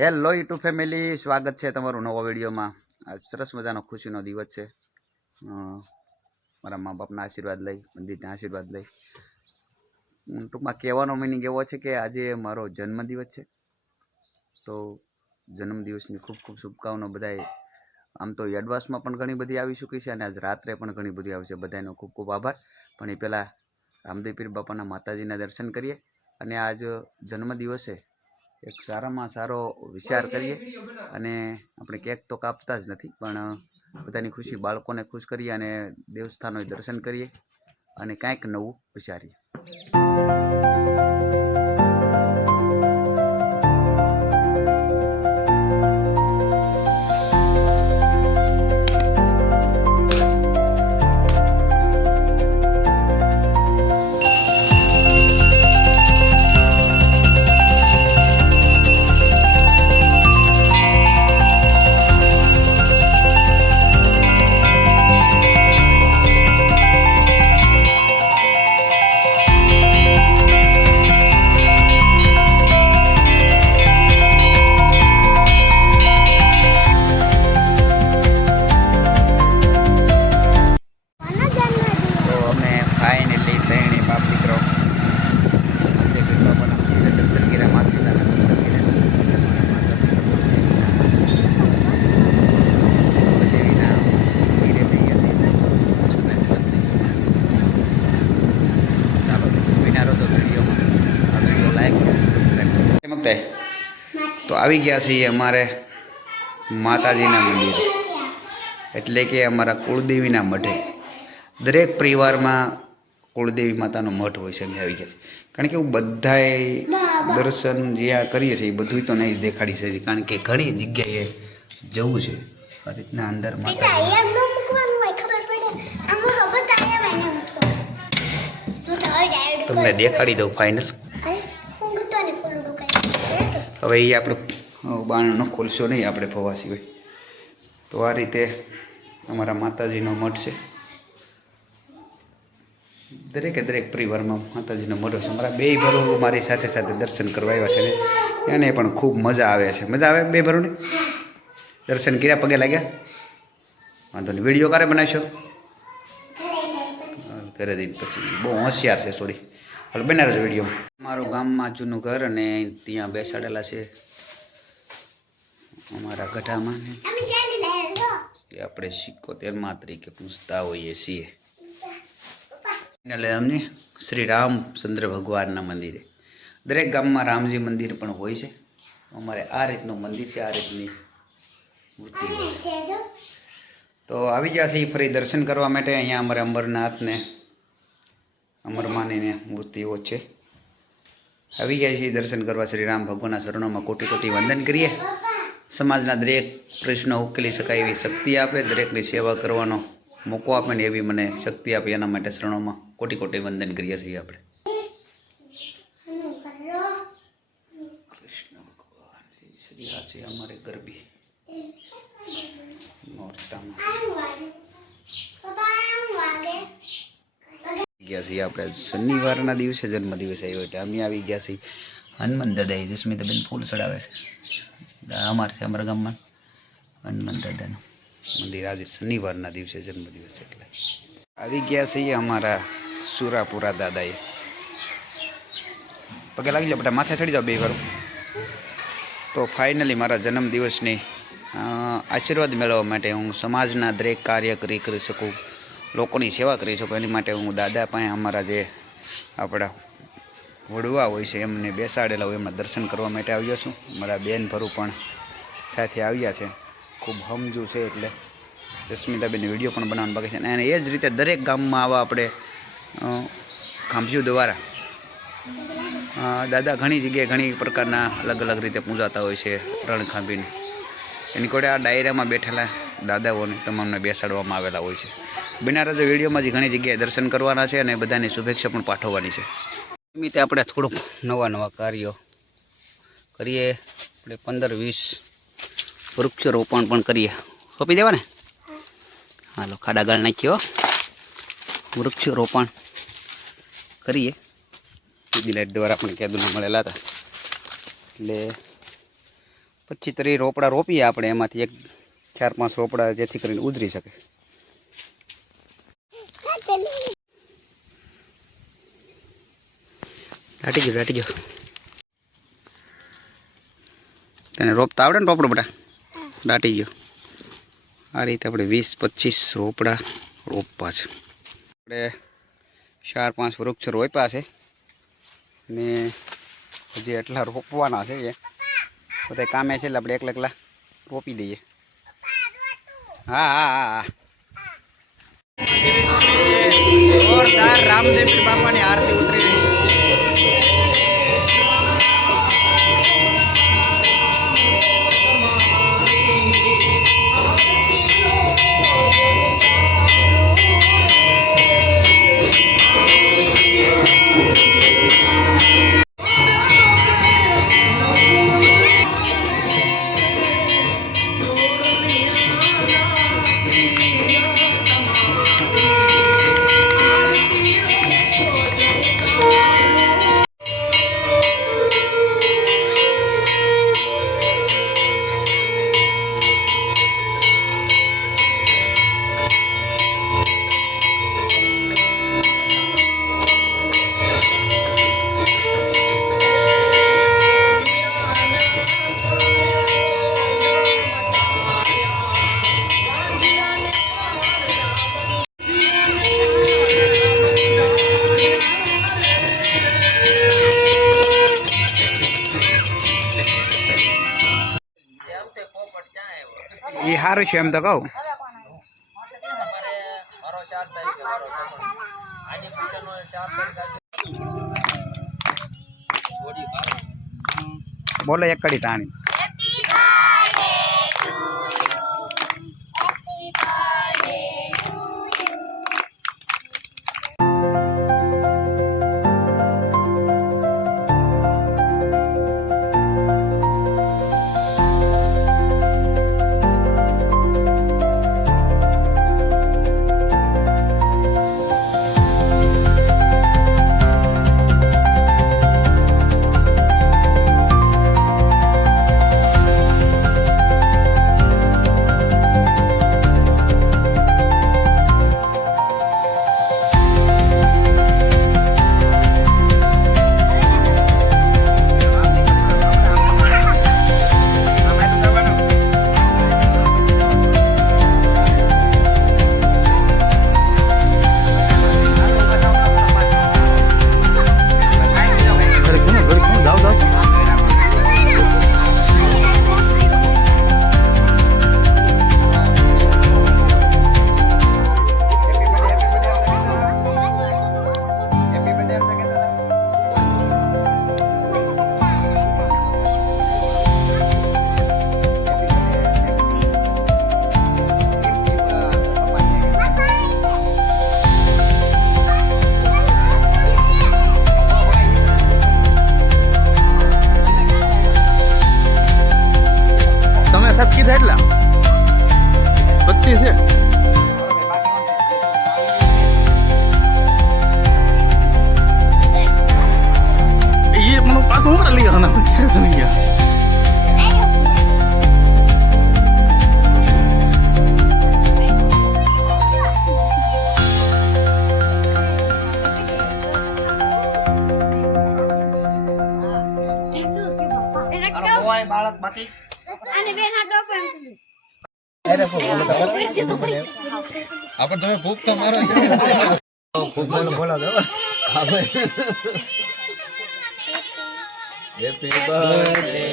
Hello YouTube family સ્વાગત છે તમારું નવા વિડીયોમાં. આ સરસ મજાનો ખુશીનો દિવસ છે. મારા મા બાપના આશીર્વાદ લઈ, મંદિરના આશીર્વાદ લઈ. ટૂંકમાં કહેવાનો મિનિંગ એવો છે કે આજે મારો જન્મદિવસ છે. તો જન્મદિવસની ખૂબ ખૂબ શુભકામનાઓ બધાએ. આમ તો એડવાન્સમાં પણ ઘણી બધી આવી ચૂકી છે અને આજ રાત્રે પણ ઘણી બધી આવશે બધાનો ખૂબ ખૂબ આભાર. પણ એ પહેલાં રામદેવ પીર બાપાના માતાજીના દર્શન કરીએ. અને આજ જન્મદિવસે એક સારામાં સારો વિચાર કરીએ અને આપણે કેક તો કાપતા જ નથી પણ બધાની ખુશી બાળકોને ખુશ કરીએ અને દેવસ્થાનોએ દર્શન કરીએ અને કાંઈક નવું વિચારીએ. આવી ગયા છીએ અમારે માતાજીના મંદિરે. એટલે કે અમારા કુળદેવીના મઢે. દરેક પરિવારમાં કુળદેવી માતાનો મઠ હોય છે અમે આવી ગયા છે કારણ કે હું બધાએ દર્શન જ્યાં કરીએ છીએ એ બધું તો નહીં જ દેખાડી છે કારણ કે ઘણી જગ્યાએ જવું છે આ રીતના અંદર માતા તમને દેખાડી દઉં ફાઇનલ હવે એ આપણે અ, બાણ ન ખોલશો નહીં આપણે ફવા સિવાય તો આ રીતે અમારા માતાજીનો મઠ છે. દરેકે દરેક પરિવારમાં માતાજીનો મઠ છે. અમારા બે ભરો મારી સાથે સાથે દર્શન કરવા આવ્યા છે એને પણ ખૂબ મજા આવે છે. મજા આવે બે ભરોને? દર્શન કર્યા પગે લાગ્યા? વાંધો નહીં. વીડિયો ક્યારે બનાવશો? ઘરે જઈને પછી. બહુ હોશિયાર છે સોરી. હાલ બનાવ્યો છે વીડિયો મારું ગામમાં જૂનું ઘર અને ત્યાં બેસાડેલા છે. અમારા ગઢામાં ને. એ આપણે સિક્કોતેરમાં તરીકે પૂછતા હોઈએ છીએ. એટલે અમને શ્રી રામચંદ્ર ભગવાનના મંદિરે. દરેક ગામમાં રામજી મંદિર પણ હોય છે. અમારે આ રીતનું મંદિર છે આ રીતની મૂર્તિ તો આવી છે ઈ ફરી દર્શન કરવા માટે. અહીંયા અમારે અમરનાથને અમરમાનીને મૂર્તિઓ છે. આવી ગયા છે દર્શન કરવા. શ્રી રામ ભગવાનના શરણોમાં કોટી કોટી વંદન કરીએ. સમાજના દરેક પ્રશ્નો ઉકેલી શકાય એવી શક્તિ આપે, દરેકની સેવા કરવાનો મોકો આપે ને એવી મને શક્તિ આપે એના માટે શરણોમાં કોટી કોટી વંદન કરીએ છીએ આપણે. અમારે ગરબી. ગયા છીએ આપણે શનિવારના દિવસે, જન્મદિવસ આવ્યો એટલે અમે આવી ગયા છીએ. હનુમાન દાદાએ જસ્મિતાબેન ફૂલ ચડાવે છે. અમારે છે, અમારા ગામમાં. હનુમાન દાદાનું મંદિર આજે શનિવારના દિવસે, જન્મદિવસ એટલે. આવી ગયા છીએ અમારા સુરાપુરા દાદાએ. પગે લાગી જાઓ બેટા માથે ચડી જાઓ, બે વાર તો ફાઇનલી મારા જન્મદિવસની આશીર્વાદ મેળવવા માટે હું સમાજના દરેક કાર્ય કરી કરી શકું, લોકોની સેવા કરી શકું, એની માટે હું દાદા પાસે અમારા જે આપણા વડવા હોય છે, એમને બેસાડેલા હોય, એમના દર્શન કરવા માટે આવ્યો છું. મારા બેન ભરું પણ સાથે આવ્યા છે. ખૂબ હમજુ છે એટલે રશ્મિતાબેન વીડિયો પણ બનાવવાનું બાકી છે. અને એ જ રીતે દરેક ગામમાં આવા આપણે ખાંભ્યું દ્વારા દાદા ઘણી જગ્યાએ ઘણી પ્રકારના અલગ અલગ રીતે પૂજાતા હોય છે રણખાંભીને એની કોડે આ ડાયરામાં બેઠેલા દાદાઓને તમામને બેસાડવામાં આવેલા હોય છે. બિનારજ વિડીયોમાં જ ઘણી જગ્યાએ દર્શન કરવાના છે અને બધાની શુભેચ્છા પણ પાઠવવાની છે. નિમિત્તે આપણે થોડુંક નવા નવા કાર્યો કરીએ. આપણે પંદર વીસ વૃક્ષરોપણ પણ કરીએ. સોંપી દેવા ને હાલો ખાડા ગાળ નાખ્યો. વૃક્ષરોપણ કરીએ. લાઇટ દ્વારા આપણે કેદુના મળેલા હતા. એટલે પચીસ ત્રીસ રોપડા રોપીએ આપણે. એમાંથી એક ચાર પાંચ રોપડા જેથી કરીને ઉજરી શકે. દાટી ગયો દાટી ગયો. તને રોપતા આવડે ને રોપડો બટા? દાટી ગયો. આ રીતે આપણે વીસ, પચીસ રોપડા રોપવા છે. આપણે ચાર, પાંચ વૃક્ષ રોપ્યા છે. ને હજી એટલા રોપવાના છે એ. બધા કામે છે એટલે આપણે એકલા એકલા રોપી દઈએ. હા હા હા હા. જોરદાર રામદેવ બાપાની આરતી ઉતરી Yeah. છે એમ તો કહું. બોલે એક કડી તાણી. આપણે તમે ભૂખ તો મારો હેપી બર્થડે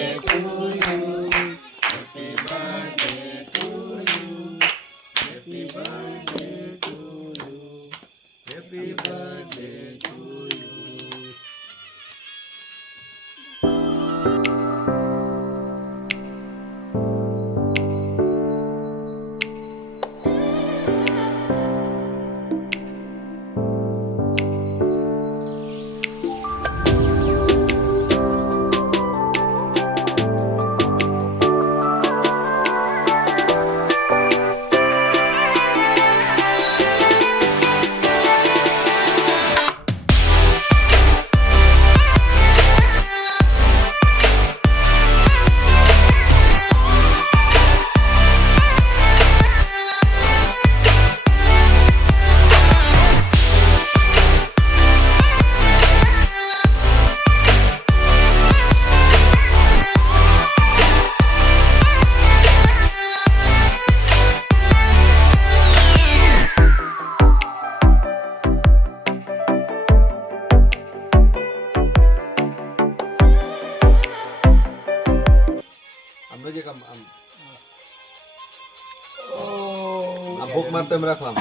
આમ આમ આમ ભૂખ મારતો એમ રાખવા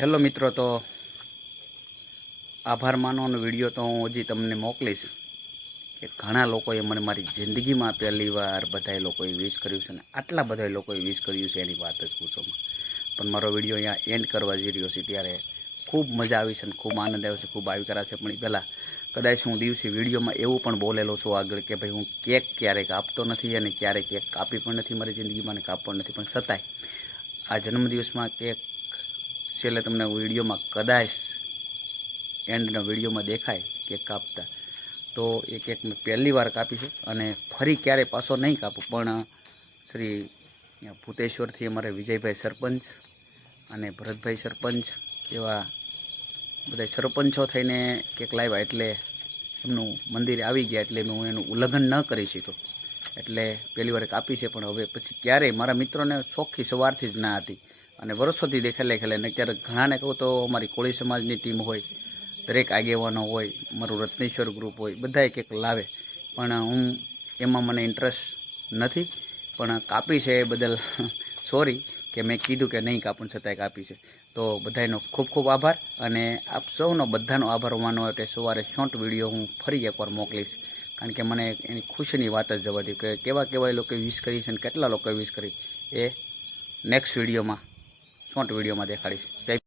હેલો મિત્રો, તો આભાર માનવાનો વીડિયો તો હું હજી તમને મોકલીશ કે ઘણા લોકોએ મને મારી જિંદગીમાં પહેલી વાર બધા લોકોએ વિશ કર્યું છે ને આટલા બધા લોકોએ વિશ કર્યું છે એની વાત જ પૂછોમાં. પણ મારો વીડિયો અહીંયા એન્ડ કરવા જઈ રહ્યો છે ત્યારે ખૂબ મજા આવી છે અને ખૂબ આનંદ આવ્યો છે, ખૂબ આવી કરાશે પણ એ પહેલાં કદાચ હું દિવસે વિડીયોમાં એવું પણ બોલેલો છું આગળ કે ભાઈ હું કેક ક્યારેક કાપતો નથી અને ક્યારેક કેક કાપી પણ નથી મારી જિંદગીમાં અને કાપવો નથી. પણ છતાંય આ જન્મદિવસમાં કેક છેલ્લે તમને વિડીયોમાં કદાચ એન્ડના વિડીયોમાં દેખાય કેક કાપતા, તો એ કેક મેં પહેલી વાર કાપી છે અને ફરી ક્યારે પાછો નહીં કાપું. પણ શ્રી ભૂતેશ્વરથી અમારે વિજયભાઈ સરપંચ અને ભરતભાઈ સરપંચ એવા બધા સરપંચો થઈને કેક લાવ્યા એટલે એમનું મંદિરે આવી ગયા એટલે હું એનું ઉલ્લંઘન ન કરી શક્યો. એટલે પહેલી વાર કાપી છે, પણ હવે પછી ક્યારેય મારા મિત્રોને ચોખ્ખી સવારથી જ ના હતી. અને વર્ષોથી દેખેલે ખેલે અને ક્યારેક ઘણાને કહું તો અમારી કોળી સમાજની ટીમ હોય, દરેક આગેવાનો હોય, મારું રત્નેશ્વર ગ્રુપ હોય, બધાએ કંઈક લાવે. પણ હું એમાં મને ઇન્ટરેસ્ટ નથી, પણ કાપી છે એ બદલ સોરી કે મેં કીધું કે નહીં કાપણ છતાંય કાપી છે. તો બધાનો ખૂબ ખૂબ આભાર અને આપ સૌનો બધાનો આભાર. માનવા માટે સવારે શોર્ટ વીડિયો હું ફરી એકવાર મોકલીશ. કારણ કે મને એની ખુશીની વાત જ જવા કે કેવા કેવા લોકોએ વિશ કરી છે અને કેટલા લોકોએ વિશ કરી એ નેક્સ્ટ વિડીયોમાં શોર્ટ વિડીયોમાં દેખાડીશ. જય